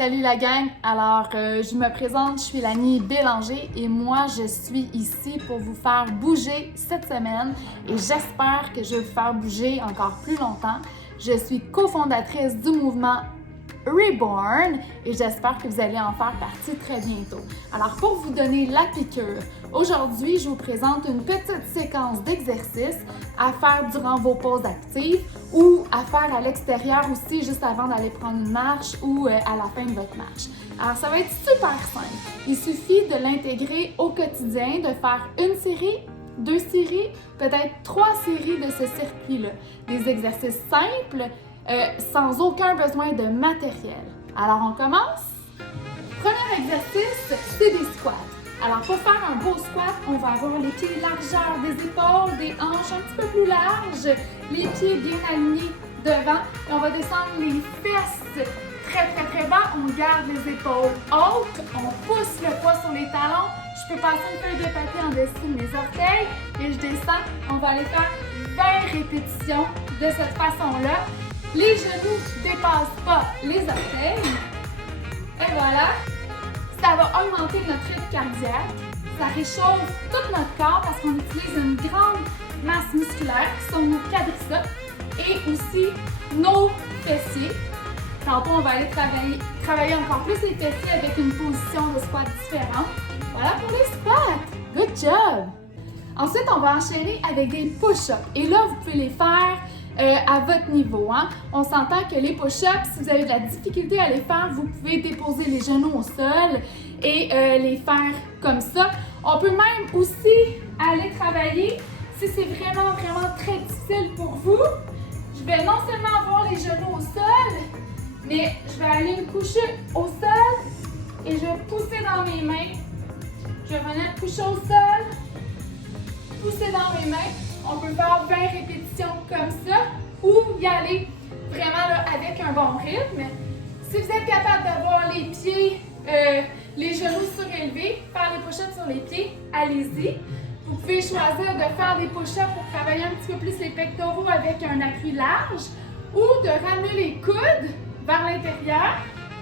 Salut la gang! Alors, je me présente, je suis Lani Bélanger et moi, je suis ici pour vous faire bouger cette semaine et j'espère que je vais vous faire bouger encore plus longtemps. Je suis cofondatrice du mouvement Reborn et j'espère que vous allez en faire partie très bientôt. Alors, pour vous donner la piqûre, aujourd'hui, je vous présente une petite séquence d'exercices à faire durant vos pauses actives ou à faire à l'extérieur aussi juste avant d'aller prendre une marche ou à la fin de votre marche. Alors, ça va être super simple. Il suffit de l'intégrer au quotidien, de faire une série, 2 séries, peut-être 3 séries de ce circuit-là. Des exercices simples, sans aucun besoin de matériel. Alors, on commence. Premier exercice, c'est des squats. Alors, pour faire un beau squat, on va avoir les pieds largeur des épaules, des hanches un petit peu plus larges, les pieds bien alignés devant. Et on va descendre les fesses très bas. On garde les épaules hautes, on pousse le poids sur les talons. Je peux passer une feuille de papier en dessous de mes orteils et je descends. On va aller faire 20 répétitions de cette façon-là. Les genoux ne dépassent pas les orteils. Et voilà. Ça va augmenter notre rythme cardiaque. Ça réchauffe tout notre corps parce qu'on utilise une grande masse musculaire qui sont nos quadriceps et aussi nos fessiers. Tantôt, on va aller travailler encore plus les fessiers avec une position de squat différente. Voilà pour les squats. Good job! Ensuite, on va enchaîner avec des push-ups. Et là, vous pouvez les faire à votre niveau. Hein? On s'entend que les push-ups, si vous avez de la difficulté à les faire, vous pouvez déposer les genoux au sol et les faire comme ça. On peut même aussi aller travailler, si c'est vraiment très difficile pour vous, je vais non seulement avoir les genoux au sol, mais je vais aller me coucher au sol et je vais pousser dans mes mains. Je vais venir coucher au sol, pousser dans mes mains. On peut faire 20 répétitions comme ça ou y aller vraiment là, avec un bon rythme. Si vous êtes capable d'avoir les pieds, les genoux surélevés, faire les push-ups sur les pieds, allez-y. Vous pouvez choisir de faire des push-ups pour travailler un petit peu plus les pectoraux avec un appui large ou de ramener les coudes vers l'intérieur,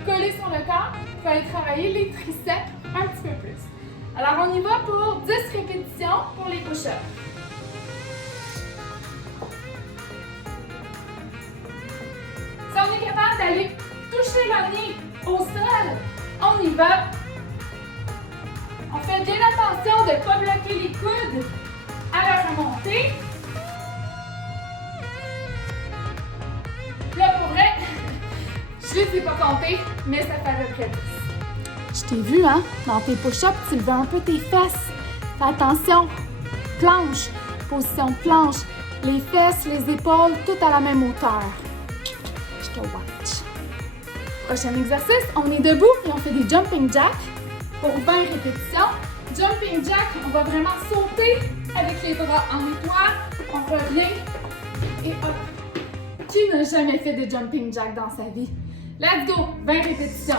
coller sur le corps pour aller travailler les triceps un petit peu plus. Alors, on y va pour 10 répétitions pour les push-ups. Si on est capable d'aller toucher le nez au sol, on y va. On fait bien attention de ne pas bloquer les coudes à la remontée. Là, pour vrai, je ne les ai pas comptés, mais ça fait à peu près 10. Je t'ai vu, hein? Dans tes push-ups, tu levais un peu tes fesses. Fais attention. Planche, position de planche. Les fesses, les épaules, tout à la même hauteur. Je te watch. Prochain exercice, on est debout et on fait des jumping jacks pour 20 répétitions. Jumping jack, on va vraiment sauter avec les bras en étoile. On revient et hop. Qui n'a jamais fait de jumping jack dans sa vie? Let's go! 20 répétitions.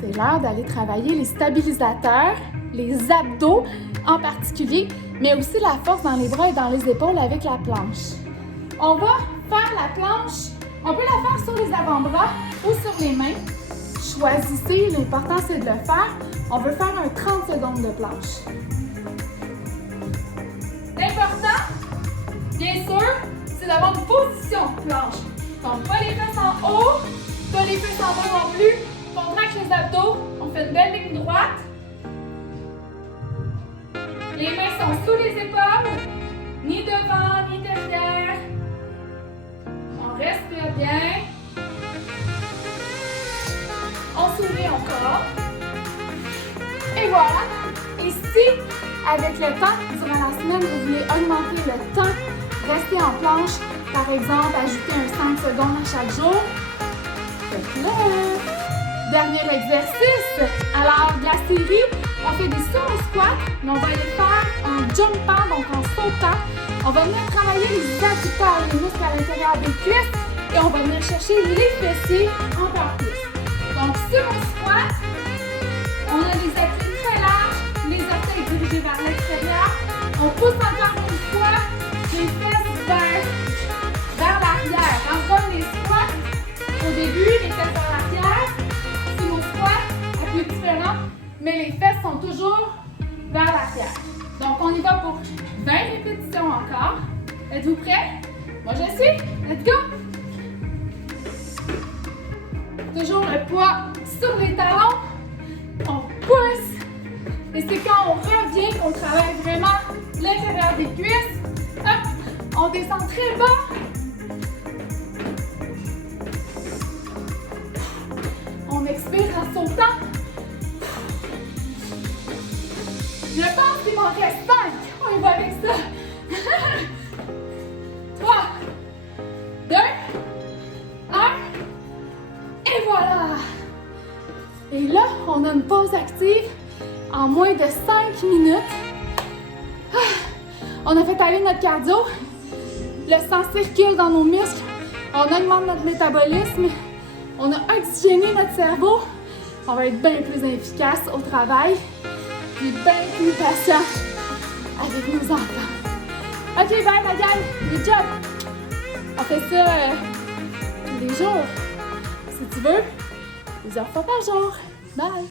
C'est l'heure d'aller travailler les stabilisateurs, les abdos en particulier, mais aussi la force dans les bras et dans les épaules avec la planche. On va faire la planche, on peut la faire sur les avant-bras ou sur les mains. Choisissez, l'important c'est de le faire. On veut faire un 30 secondes de planche. L'important, bien sûr, c'est d'avoir une position de planche. Donc, pas les fesses en haut, pas les fesses en bas non plus. Contracte les abdos, on fait une belle ligne droite. Les mains sont sous les épaules, ni devant, ni derrière. On respire bien. On sourit encore. Et voilà. Et si, avec le temps, durant la semaine, vous voulez augmenter le temps, rester en planche, par exemple, ajouter un 5 secondes à chaque jour, faites-le. Dernier exercice. Alors, de la série, on fait des sauts squats, mais on va aller faire en jumpant, donc en sautant. On va venir travailler les adducteurs, les muscles à l'intérieur des cuisses, et on va venir chercher les fessiers encore plus. Donc, sur un squat, on a les appuis très larges, les orteils dirigés vers l'extérieur. On pousse encore une fois les fesses vers l'arrière. Comme les squats, au début, les fesses vers l'arrière. mais les fesses sont toujours vers l'arrière. Donc, on y va pour 20 répétitions encore. Êtes-vous prêts? Moi, je suis. Let's go! Toujours le poids sur les talons. On pousse. Et c'est quand on revient qu'on travaille vraiment l'intérieur des cuisses. Hop! On descend très bas. On expire en sautant. Je pense qu'il m'en reste 5. On y va avec ça. 3, 2, 1. Et voilà. Et là, on a une pause active en moins de 5 minutes. On a fait aller notre cardio. Le sang circule dans nos muscles. On augmente notre métabolisme. On a oxygéné notre cerveau. On va être bien plus efficace au travail. Puis bien plus patient avec nos enfants. Ok, bye ma gang. Good job. On fait ça tous les jours. Si tu veux, plusieurs fois par jour. Bye.